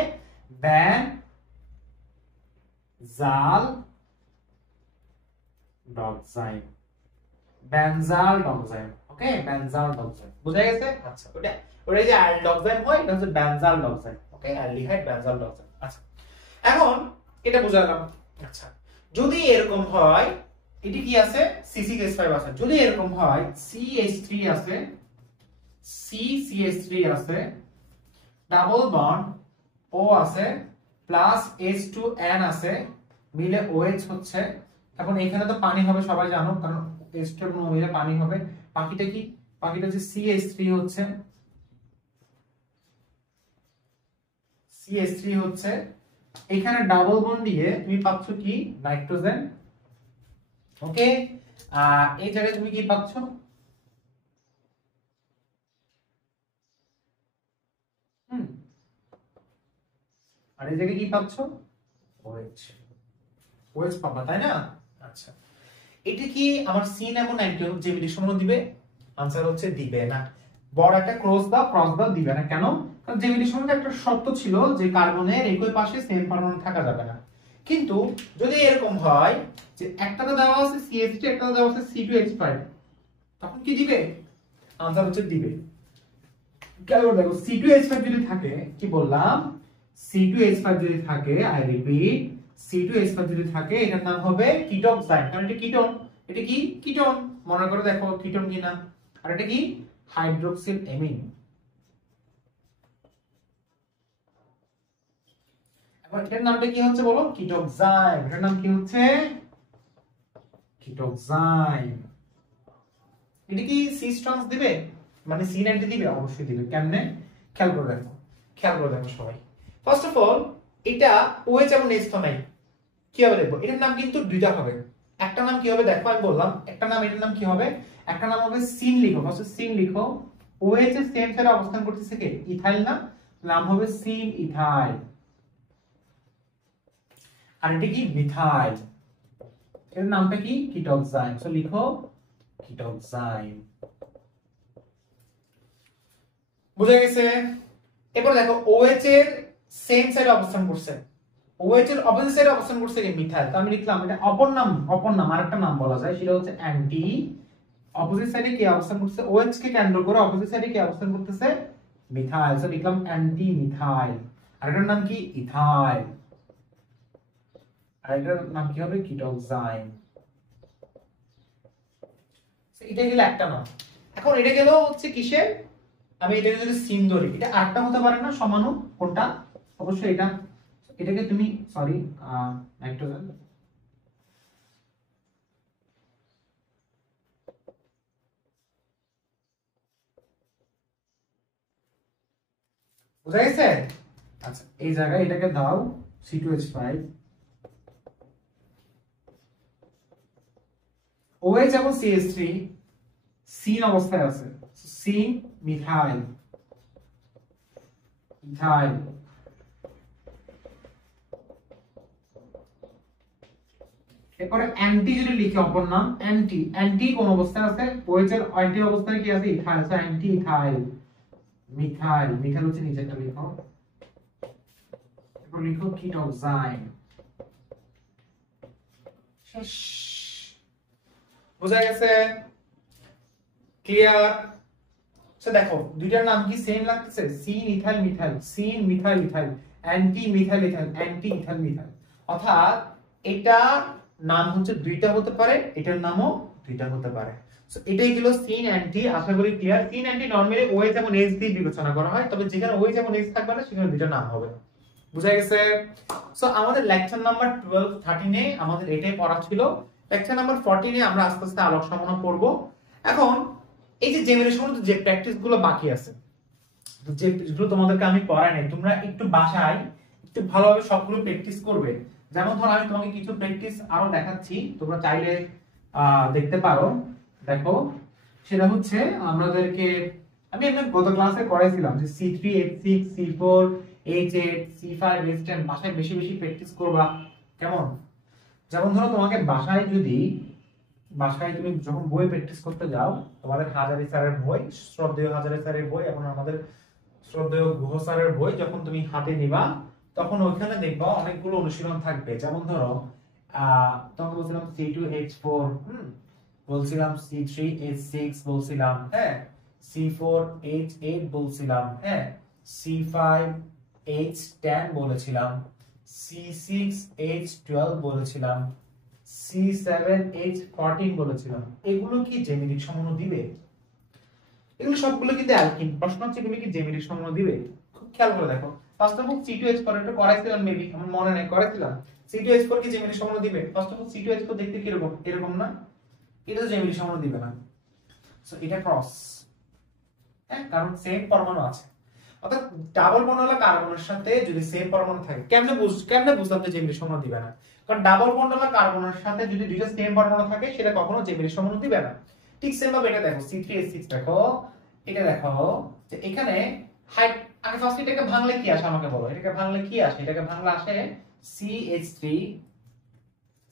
বেনজালডোক্সাইড, বেনজালডোক্সাইড। ওকে, বেনজালডোক্সাইড। বুঝা গেছে? আচ্ছা, ওটা যে অ্যালডোক্সাইড হয় এটা হচ্ছে বেনজালডোক্সাইড। ওকে, অ্যালডিহাইড বেনজালডোক্সাইড। আচ্ছা, এখন এটা বুঝালাম। আচ্ছা, যদি এরকম হয়, এটি কি আছে? C6H5 আছে। যদি এরকম হয় CH3 আছে, CH3 আছে, ডাবল বন্ড O আছে, প্লাস H2N আছে, মিলে OH হচ্ছে। এখন এখানে তো পানি হবে, সবাই জানো, কারণ H2 এবং O মিলে পানি হবে। বাকিটা কি? বাকিটা হচ্ছে CH3 হচ্ছে, CH3 হচ্ছে। এখানে ডাবল বন্ড দিয়ে তুমি পাচ্ছ কি? নাইট্রোজেন। ওকে, এই জায়গায় তুমি কি পাচ্ছ? আর এই জায়গায় কি পাচ্ছ? OH। OH পাবা, তাই না? আচ্ছা, এটা কি আমার সিন এবং নাইট্রোজেন জেমিলিক সমন্বয় দিবে? आंसर হচ্ছে দিবে না। বড় একটা ক্রস দাও, ক্রস দাও, দিবে না। কেন? কারণ জেমিলিক সমন্বয়ে একটা শর্ত ছিল যে কার্বনের একই পাশে সেম পরমাণু থাকা যাবে না। কিন্তু যদি এরকম হয় যে একটাতে দেওয়া আছে CH3, একটাতে দেওয়া আছে C2H5, তখন কি দিবে? आंसर হচ্ছে দিবে। কেন? দেখো, C2H5 যদি থাকে, কি বললাম? C2H5 যদি থাকে, আই রিপিট, C2H5 যদি থাকে, এটার নাম হবে কিটোক্সাইড, কারণ এটা কিটোন। এটা কি? কিটোন। মনে করে দেখো কিটোন কিনা। আর এটা কি? Hydroxyl amine. এখন এটার নামটা কি হচ্ছে বলো? কিটোক্সাইড। এটার নাম কি হচ্ছে? কিটোক্সাইড। এটা কি সি স্ট্রংস দিবে, মানে C90 দিবে? অবশ্যই দিবে। কেমনে? খেয়াল করে দেখো, খেয়াল করে দেখো সবাই। ফার্স্ট অফ অল এটা OH এবং H তো নাই, কিভাবে দেখবো? এটার নাম কিন্তু দুইটা হবে। একটা নাম কি হবে দেখো, আমি বললাম একটা নাম, এটার নাম কি হবে? একটা নাম হবে সিন লিখো, ফার্স্ট সিন লিখো। OH এর সেম সাইডে অবস্থান করতেছে কে? ইথাইল না? নাম হবে সিন ইথাইল। আর এটা কি? মিথাইল। এর নামটা কি? কিটোক্সাইন। সো লিখো কিটোক্সাইন। বুঝা গেছে? এবার দেখো OH এর সেম সাইডে অবস্থান করছে, OH এর অপোজিট সাইডে অবস্থান করছে কি? মিথাইল। তো আমি লিখলাম এটা অপর নাম, অপর নাম আরেকটা নাম বলা যায়, সেটা হচ্ছে অ্যান্টি। অপোজিট সাইডে কি অবস্থান করছে? OH কে কেন্দ্র করে অপোজিট সাইডে কি অবস্থান করতেছে? মিথাইল। সো লিখলাম অ্যান্টি মিথাইল। আর এটার নাম কি? ইথাইল। আর এটার নাম কি হবে? কিটোক্সাইন। এটা গেল একটা নাম। এখন এটা গেল হচ্ছে কিসে? আমি এটাকে যদি সিন ধরি, এটা আরেকটা হতে পারে না সমাণু? কোনটা? অবশ্যই এটা। এটাকে তুমি সরি নাইট্রোজেন, বুঝা গেছে? আচ্ছা এই জায়গায় এটাকে দাও C2H5, OH এবং CH3 সিন অবস্থায় আছে, সিন মিথাইল, ইথাইল। এরপরে অ্যান্টি যদি লিখি অপর নাম অ্যান্টি, অ্যান্টি কোন অবস্থায় আছে? OH এর অ্যান্টি অবস্থায় কি আছে? Ethyl. So anti ethyl methyl. Methyl হচ্ছে নিচেটা লিখো, এরপর লিখো কিটোক্সাইন। শেষ। বুঝা গেছে? ক্লিয়ার? সো দেখো দুইটার নাম কি সেম লাগতেছে? Syn ethyl methyl, syn methyl ethyl, anti methyl ethyl, anti ethyl methyl. অর্থাৎ এটা নাম হচ্ছে দুইটা হতে পারে, এটার নামও দুইটা হতে পারে। সো এটাই হলো সিন অ্যান্টি। আশা করি clear. Syn anti normally OH এবং H দিয়ে বিবেচনা করা হয়, তবে যেখানে OH এবং H থাকবে না সেখানে দুইটা নাম হবে। বুঝা গেছে? সো আমাদের লেকচার নাম্বার 12 13 এ আমাদের এটাই পড়া ছিল। লেকচার নাম্বার 14 এ আমরা আস্তে আস্তে আলোক সমাণু পড়ব। এখন এই যে জেমিনেশন যে প্র্যাকটিস গুলো বাকি আছে, যে যেগুলো তোমাদেরকে আমি পড়াই নাই, তোমরা একটু বাসায় একটু ভালোভাবে সবগুলো প্র্যাকটিস করবে। যেমন ধরো আমি তোমাকে কিছু প্র্যাকটিস আরো দেখাচ্ছি, তোমরা চাইলে দেখতে পারো। দেখো সেটা হচ্ছে আমাদেরকে আমি গত ক্লাসে করাইছিলাম যে C3H6 C4H8 C5H10 বাসায় বেশি বেশি প্র্যাকটিস করবা। কেমন? যেমন ধরো তোমাকে বাসায় যদি, বাসায় তুমি যখন বই প্র্যাকটিস করতে যাও, তোমাদের হাজারি স্যারের বই, শ্রদ্ধেয় হাজারি স্যারের বই এবং আমাদের শ্রদ্ধেয় গুহ স্যারের বই যখন তুমি হাতে নিবা, তখন ওইখানে দেখবা অনেকগুলো অনুশীলন থাকবে। যেমন ধরো তখন বলছিলাম C2H4, বলছিলাম C3H6 বলছিলাম, হ্যাঁ, C4H8 বলছিলাম, হ্যাঁ, C5H10 বলেছিলাম, C6H12 বলেছিলাম, C7H14 বলেছিলাম। এগুলো কি জ্যামিতিক সমন্বয় দিবে? এগুলো সবগুলো কিন্তু অ্যালকিন। প্রশ্ন হচ্ছে এগুলো কি জ্যামিতিক সমন্বয় দিবে? খুব খেয়াল করে দেখো। ফার্স্ট অফ অল C2H4 এটা করাইছিলাম মেবি, আমার মনে নাই, করাইছিলাম। C2H4 কি জ্যামিতিক সমন্বয় দিবে? ফার্স্ট অফ অল C2H4 দেখতে কি রকম? এরকম না? এটা তো জ্যামিতিক সমন্বয় দিবে না। সো এটা ক্রস, হ্যাঁ, কারণ সেম পরমাণু আছে। অর্থাৎ ডাবল বন্ড হলো কার্বনের সাথে যদি সেম পরমাণু থাকে, কেমনে বুঝলাম যে জ্যামিতিক সমন্বয় দিবে না? কারণ ডাবল বন্ড হলো কার্বনের সাথে যদি দুইটা সেম পরমাণু থাকে, সেটা কখনো জ্যামিতিক সমন্বয় দিবে না। ঠিক সেম ভাবে এটা দেখো C3H6 দেখো, এটা দেখো যে এখানে হাইট, আগে ফার্স্ট এটাকে ভাঙলে কি আসে আমাকে বলো, এটাকে ভাঙলে কি আসে? এটাকে ভাঙলে আসে CH3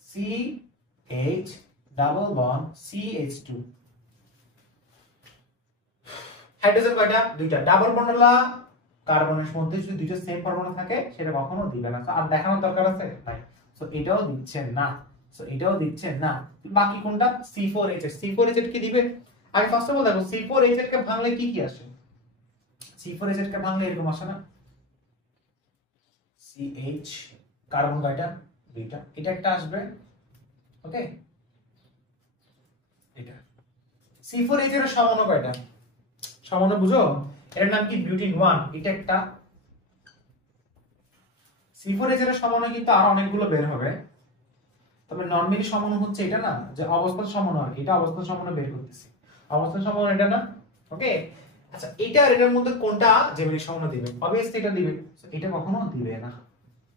CH double bond CH2। Hydrogen কয়টা? দুইটা। ডাবল বন্ডলা কার্বনের মধ্যে যদি দুইটা সেম পরমাণু থাকে সেটা কখনো দিবে না। আর দেখানোর দরকার আছে নাই। সো এটাও দিচ্ছে না, সো এটাও দিচ্ছে না। বাকি কোনটা? C4H8। C4H8 কি দিবে? আগে ফার্স্ট অফ অল দেখো C4H8 কে ভাঙলে কি কি আসে? C4H8 কে ভাঙলে এরকম আসে না? CH কার্বন কয়টা? দুইটা। এটা একটা আসবে, ওকে, এটা। C4H8 এর সমন্বয় কয়টা? সমন্বয় বুঝো? এর নাম কি? বিউটিন 1। এটা একটা। C4H8 এর সমন্বয় কিন্তু আর অনেকগুলো বের হবে, তবে নরমালি সমন্বয় হচ্ছে এটা না, যে অবস্থার সমন্বয়, এটা অবস্থার সমন্বয় বের করতেছি। অবস্থান সমাধান এটা না, ওকে। আচ্ছা এটা আর এটার মধ্যে কোনটা জেমিনির সমান দিবে? অবভিয়াসলি এটা দিবে। এটা কখনো দিবে না,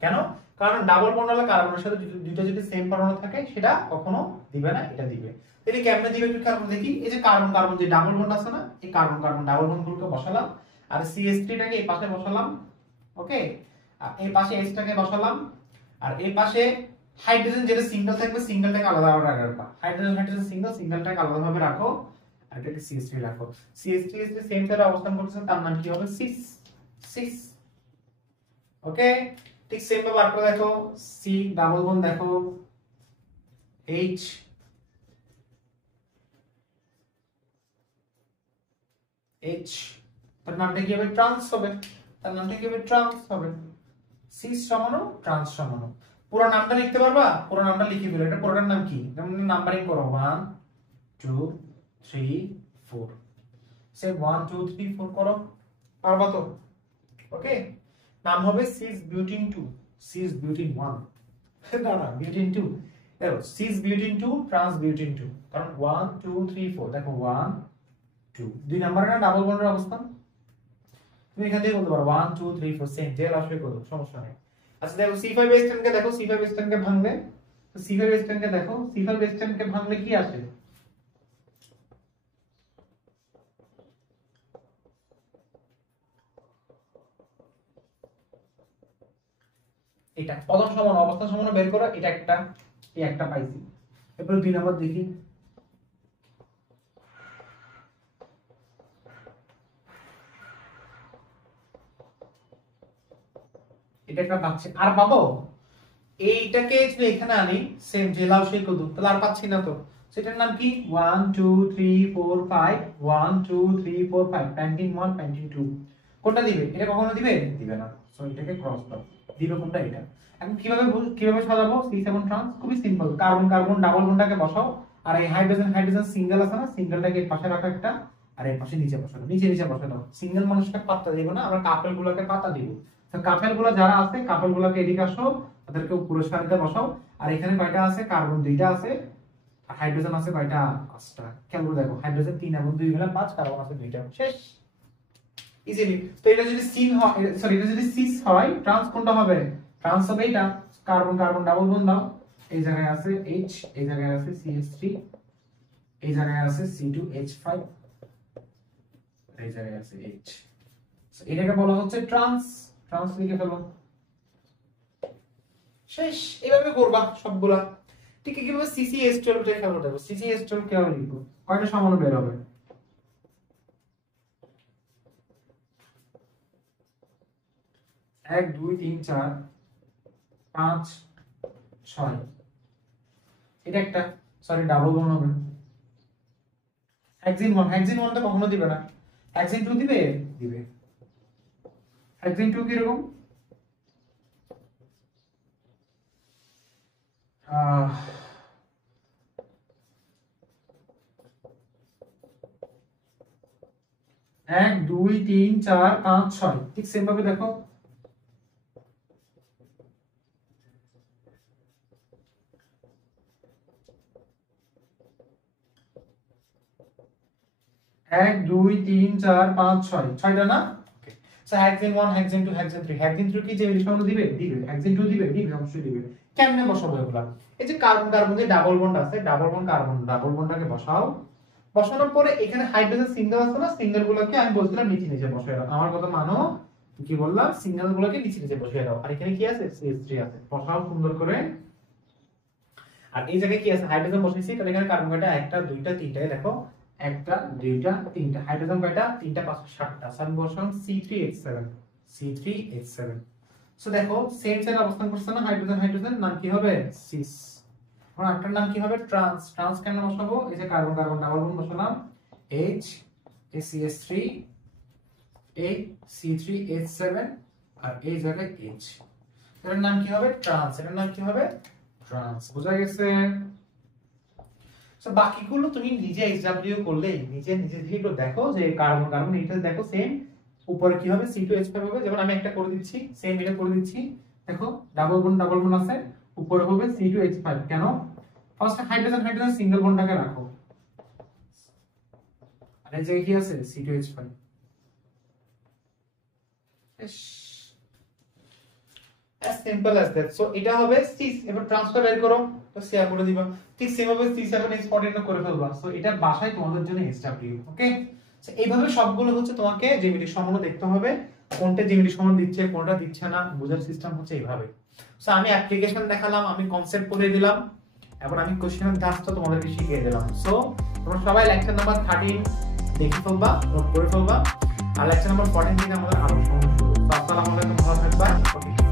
কেন? কারণ ডাবল বন্ড হলে কার্বনের সাথে দুইটা যদি সেম পরমাণু থাকে সেটা কখনো দিবে না, এটা দিবে। তাহলে কেমনে দিবে একটু কার্বন দেখি। এই যে কার্বন কার্বন যে ডাবল বন্ড আছে না, এই কার্বন কার্বন ডাবল বন্ড গুলোকে বসালাম, আর CH3 টাকে এই পাশে বসালাম, ওকে। আর এই পাশে H টাকে বসালাম, আর এই পাশে হাইড্রোজেন যেটা সিঙ্গেল থাকবে সিঙ্গেলটাকে আলাদা ভাবে রাখবা। হাইড্রোজেন হাইড্রোজেন সিঙ্গেল, সিঙ্গেলটাকে আলাদা ভাবে রাখো, আর এটাকে CH3 রাখো। CH3 এর যে সেম জায়গায় অবস্থান করতেছে তার নাম কি হবে? সিস। সিস, ওকে। ঠিক সেম ভাবে আর করে দেখো, C ডাবল বন্ড দেখো, H H, তার নামটা কি হবে? ট্রান্স হবে। তার নামটা কি হবে? ট্রান্স হবে। সিস সমানো ট্রান্স সমানো। পুরো নামটা লিখতে পারবা? পুরো নামটা লিখে ফেলো। এটা পুরোটার নাম কি? যেমন নাম্বারিং করো 1 2 3 4, সে 1 2 3 4 করো, পারবা তো? ওকে, নাম হবে সিস বিউটিন 2, সিস বিউটিন 1 না না বিউটিন 2, দেখো সিস বিউটিন 2 ট্রান্স বিউটিন 2, কারণ 1 2 3 4, দেখো 1 2 দুই নাম্বারের না ডাবল বন্ডের অবস্থান। তুমি এখান থেকে বলতে পারো 1 2 3 4 সেম জেল আসবে করো, সমস্যা নেই। আচ্ছা দেখো C5H10 কে দেখো, C5H10 কে ভাঙলে, তো C5H10 কে দেখো, C5H10 কে ভাঙলে কি আসে? এটা পদম সমান অবস্থান সমান বের করো, এটা একটা, এই একটা পাইছি। এরপর দুই নাম্বার দেখি, এটা একটা পাচ্ছি, আর পাবো? এইটাকে যদি এখানে আনি সেম জেলাও সেই কত, তাহলে আর পাচ্ছি না তো। সেটার নাম কি? 1 2 3 4 5, 1 2 3 4 5, প্যান্টিন 1 প্যান্টিন 2। কোনটা দিবে? এটা কখনো দিবে? দিবে না। সো এটাকে ক্রস দাও। দিবে কোনটা? এটা। এখন কিভাবে সাজাবো C7 ট্রান্স? খুবই সিম্পল, কার্বন কার্বন ডাবল বন্ডটাকে বসাও, আর এই হাইড্রোজেন হাইড্রোজেন সিঙ্গেল আছে না, সিঙ্গেলটাকে এই পাশে রাখো একটা, আর এই পাশে নিচে বসাও, নিচে নিচে বসাও দাও। সিঙ্গেল মানুষকে পাত্তা দিব না, আমরা কাপল গুলোকে পাত্তা দিব। তো কাপল গুলো যারা আছে, কাপল গুলোকে এদিকে আসো, তাদেরকে পুরস্কারিতে বসাও। আর এখানে কয়টা আছে? কার্বন দুইটা আছে, আর হাইড্রোজেন আছে কয়টা? 5টা। খেয়াল করে দেখো, হাইড্রোজেন 3 এবং 2 হলো 5, কার্বন আছে 2টা, শেষ। ইজিলি। তো এটা যদি সিন হয়, সরি এটা যদি সিস হয়, ট্রান্স কোনটা হবে? ট্রান্স হবে এটা, কার্বন কার্বন ডাবল বন্ড দাও, এই জায়গায় আছে H, এই জায়গায় আছে CH3, এই জায়গায় আছে C2H5, এই জায়গায় আছে H। এটাকে বলা হচ্ছে ট্রান্স। ট্রান্স লিখে ফেলো, শেষ। এইভাবে করবা সবগুলা। ঠিক কিভাবে CCH12 টা খেয়াল করতে হবে। CCH12 কিভাবে লিখবো? কয়টা সমাণু বের হবে? 1 2 3 4 5 6, এটা একটা, সরি ডাবল বন্ড হবে। হেক্সিন 1, হেক্সিন 1 টা কখনো দিবে না। হেক্সিন 2 দিবে? দিবে। হেক্সিন 2 কি রকম? 1 2 3 4 5 6, ঠিক সেম ভাবে দেখো, 1 2 3 4 5 6, 6টা না? Okay. So hexene 1 hexene 2 hexene 3, hexene 3 কি যে ইলেকট্রন দিবে? দিবে। হেক্সেন 2 দিবে? দিবে, অবশ্যই দিবে। কেমনে বসাবো এগুলা? এই যে কার্বন কার্বন যে ডাবল বন্ড আছে, ডাবল বন্ড কার্বন ডাবল বন্ডটাকে বসাও। বসানোর পরে এখানে হাইড্রোজেন সিঙ্গেল আছে না, সিঙ্গেল গুলোকে আমি বলছিলাম নিচে নিচে বসিয়ে দাও। আমার কথা মানো, কি বললাম? সিঙ্গেল গুলোকে নিচে নিচে বসিয়ে দাও। আর এখানে কি আছে? CH3 আছে, বসাও সুন্দর করে। আর এই জায়গায় কি আছে? হাইড্রোজেন বসিয়েছি, তাহলে এখানে কার্বন কয়টা? একটা দুইটা তিনটায় দেখো, একটা দুইটা তিনটা। হাইড্রোজেন কয়টা? তিনটা, পাঁচটা, 7টা। সাম বসাম C3H7, C3H7। সো দেখো সেম সেল অবস্থান করছে না হাইড্রোজেন হাইড্রোজেন, নাম কি হবে? সিস। এখন আরেকটার নাম কি হবে? ট্রান্স। ট্রান্স কেন বসাবো? এই যে কার্বন কার্বন ডাবল বন্ড বসালাম, H, CH3, এই C3H7, আর এই জায়গায় H। এটার নাম কি হবে? ট্রান্স। এটার নাম কি হবে? ট্রান্স। বোঝা গেছে? সো বাকিগুলো তুমি নিজে এক্সাম্পল করলে নিজে নিজে একটু দেখো যে কার্বন কার্বন এটা দেখো সেম, উপরে কি হবে? C2H5 হবে। যেমন আমি একটা করে দিচ্ছি, সেম এটা করে দিচ্ছি। দেখো ডাবল বন্ড আছে, উপরে হবে C2H5। কেন? ফার্স্ট হাইড্রোজেন হাইড্রোজেন সিঙ্গেল বন্ডটাকে রাখো, আর এই জায়গায় কি আছে C2H5 as simple as that. So এটা হবে 6 এবার ট্রান্সফার বের করো তো শেয়ার করে দিবা ঠিক সেভাবে C7H14 করে ফেলবা সো এটা বাসায় তোমাদের জন্য SW ওকে সো এইভাবে সবগুলো হচ্ছে তোমাকে জ্যামিতিক সমন্বয় দেখতে হবে কোনটা জ্যামিতিক সমন্বয় দিচ্ছে কোনটা দিচ্ছে না বোঝার সিস্টেম হচ্ছে এইভাবে সো আমি অ্যাপ্লিকেশন দেখালাম আমি কনসেপ্ট বলে দিলাম এখন আমি কোশ্চেনের জাস্টটা তোমাদেরকে শিখিয়ে দিলাম সো তোমরা সবাই লেকচার নাম্বার 13 দেখে ফেলবা নোট করে ফেলবা আর লেকচার নাম্বার 14 থেকে আমাদের আরো সমস্যা শুরু আসসালামু আলাইকুম ভালো থাকবা ওকে